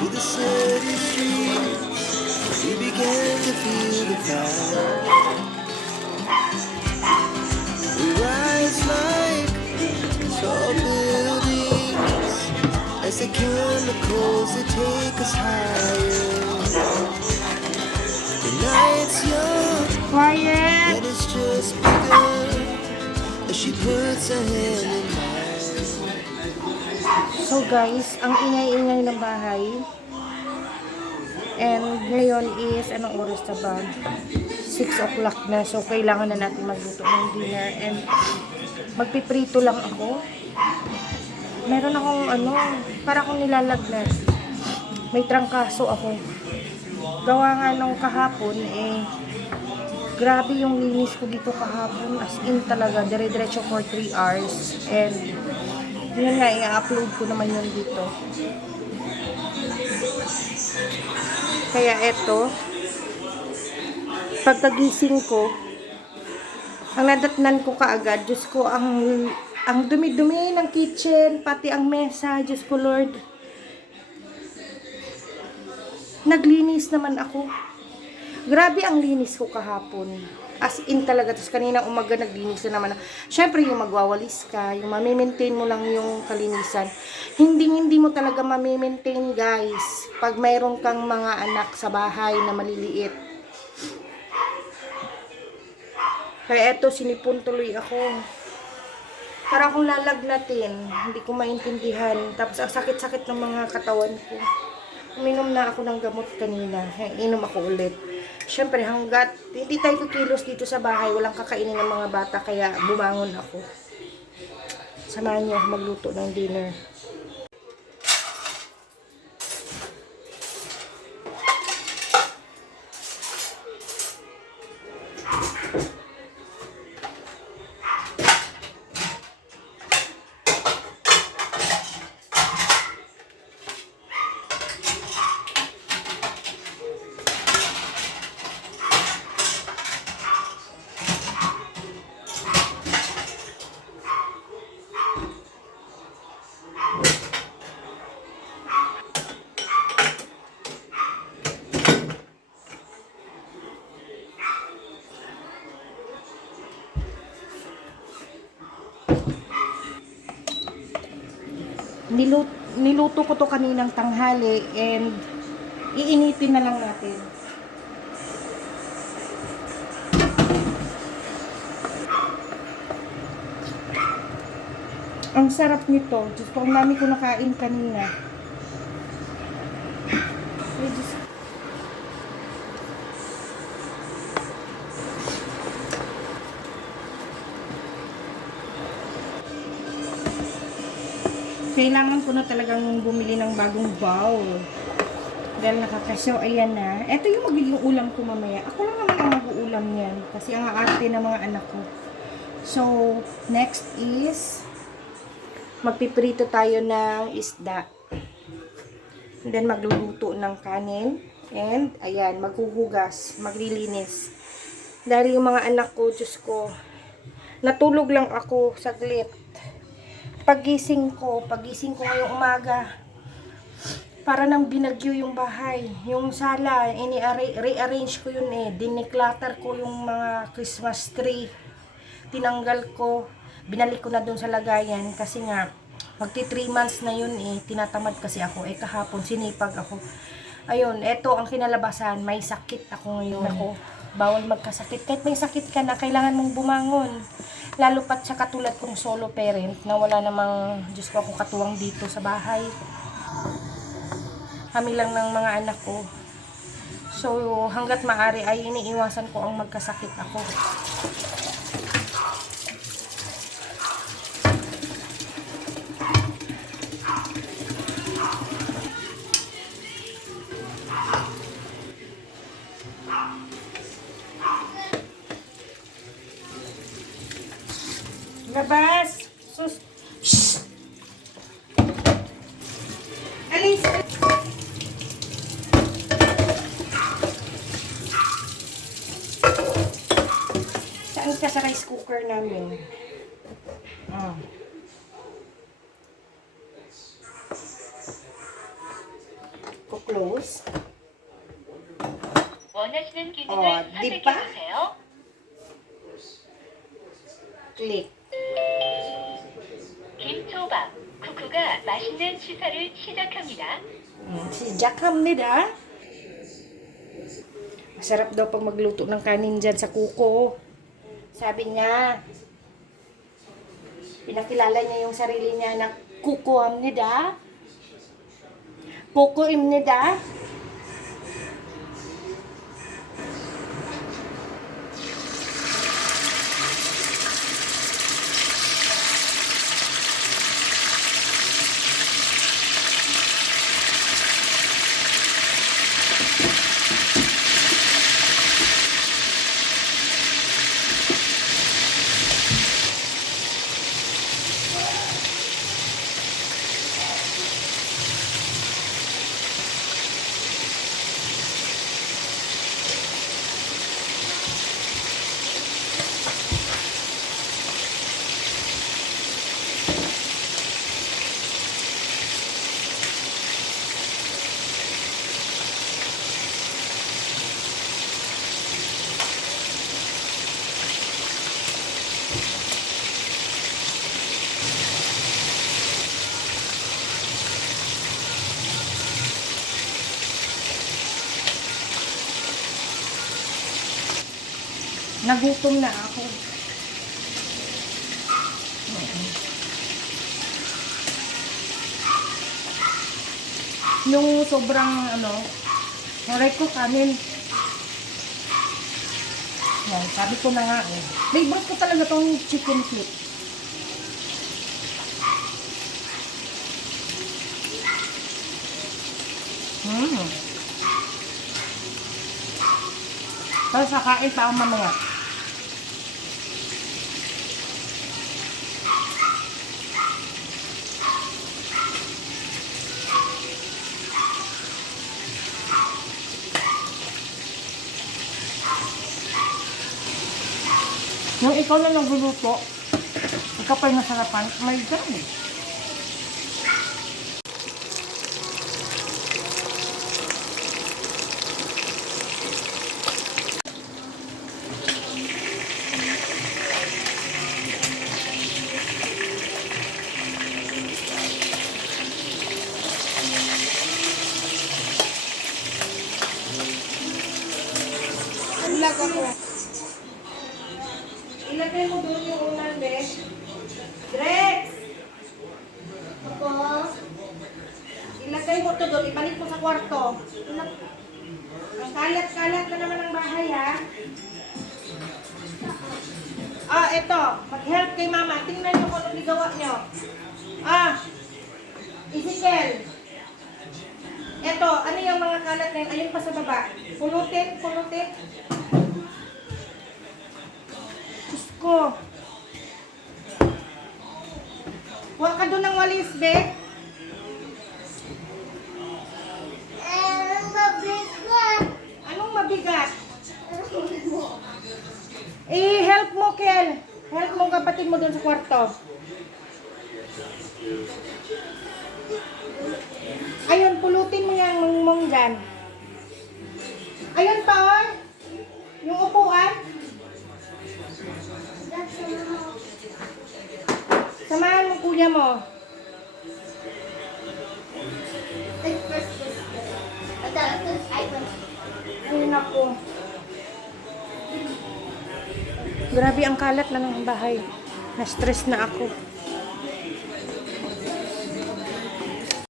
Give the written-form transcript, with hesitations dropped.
To the city streets, we began to feel the fire. We rise like tall buildings as the chemicals that take us higher. The night's young Quiet! and it's just begun as she puts her hand in mine. So guys, ang ingay-ingay ng bahay. And ngayon is, anong oras na ba? 6 o'clock na. So kailangan na natin magluto ng dinner. And magpiprito lang ako. Meron akong para akong nilalagnat. May trangkaso ako. Gawa nga nung kahapon, grabe yung linis ko dito kahapon. As in talaga, dire-diretso for 3 hours. And yun nga, i-upload ko naman yun dito. Kaya eto, pagkagising ko, ang nadatnan ko kaagad, Diyos ko, ang dumi-dumi ng kitchen, pati ang mesa, Diyos ko Lord. Naglinis naman ako. Grabe ang linis ko kahapon. As in talaga. Tapos kanina umaga naglinis na naman. Siyempre yung magwawalis ka, yung mamimaintain mo lang yung kalinisan. Hindi mo talaga mamimaintain guys. Pag mayroon kang mga anak sa bahay na maliliit. Kaya eto, sinipon tuloy ako. Para akong lalagnatin. Hindi ko maintindihan. Tapos ang sakit-sakit ng mga katawan ko. Uminom na ako ng gamot kanina. Inom ako ulit. Siyempre, hanggat hindi tayo kikilos dito sa bahay, walang kakainin ng mga bata, kaya bumangon ako. Samahan niyo ako magluto ng dinner. Niluto ko to kaninang tanghali and iinitin na lang natin. Ang sarap nito. Diyos ko, ang dami ko nakain kanina. Kailangan ko na talagang bumili ng bagong bowl. Dahil nakakasyaw, ayan na. Ito yung magiging ulam ko mamaya. Ako lang naman ang mag-uulam yan. Kasi ang aarte ng mga anak ko. So, next is, magpiprito tayo ng isda. And then, magluluto ng kanin. And, ayan, maghuhugas, maglilinis. Dahil yung mga anak ko, Diyos ko, natulog lang ako saglit. Pagising ko ngayong umaga, para nang binagyo yung bahay. Yung sala, rearrange ko yun Dineclutter ko yung mga Christmas tree. Tinanggal ko, binalik ko na dun sa lagayan kasi nga, magti 3 months na yun tinatamad kasi ako. Kahapon, sinipag ako. Ayun, eto ang kinalabasan, may sakit ako ngayon. Ako, bawal magkasakit. Kahit may sakit ka na, kailangan mong bumangon. Lalo pat sa katulad kong solo parent na wala namang, Diyos ko, ako katuwang dito sa bahay. Kami lang ng mga anak ko. So, hanggat maaari ay iniiwasan ko ang magkasakit ako. Labas! Sus! Shhh! cooker namin. Close. 원하시는 기능을 di ba? 선택해주세요. Click. 김초밥, 쿠쿠가 맛있는 시사를 시작합니다. Sijakhamnida. Masarap daw pag magluto ng kanin dyan sa kuko. Sabi niya, pinakilala niya yung sarili niya na kukuamnida. Kukuimnida. Nagutom na ako. Yung sobrang naray ko kanin. Yan, sabi ko na nga eh. Favorite ko talaga tong chicken flip. Tapos kakain pa ako mamaya. Yung ikaw na nagluluto, ikaw pa yung nasarapan, may gano'n. Ilagay mo doon yung unan, Besh. Drex! Opo. Ilagay mo to doon. Ibalik mo sa kwarto. Ang kalat-kalat na naman ang bahay, ha? Eto. Mag-help kay mama. Tingnan nyo kung anong ligawa nyo. Ezekiel. Eto. Ano yung mga kalat na yun? Ayun pa sa baba. Pulutin. Ko. Huwag ka doon ng walis, Be. Mabigat. Anong mabigat? Help mo, Kel. Help mo kapatid mo doon sa kwarto. Ayun, pulutin mo yung mong dyan. Ayun pa, oh. Yung upuan. Samahan mo kuya mo. Ayun ako. Grabe ang kalat na ng bahay. Na-stress na ako.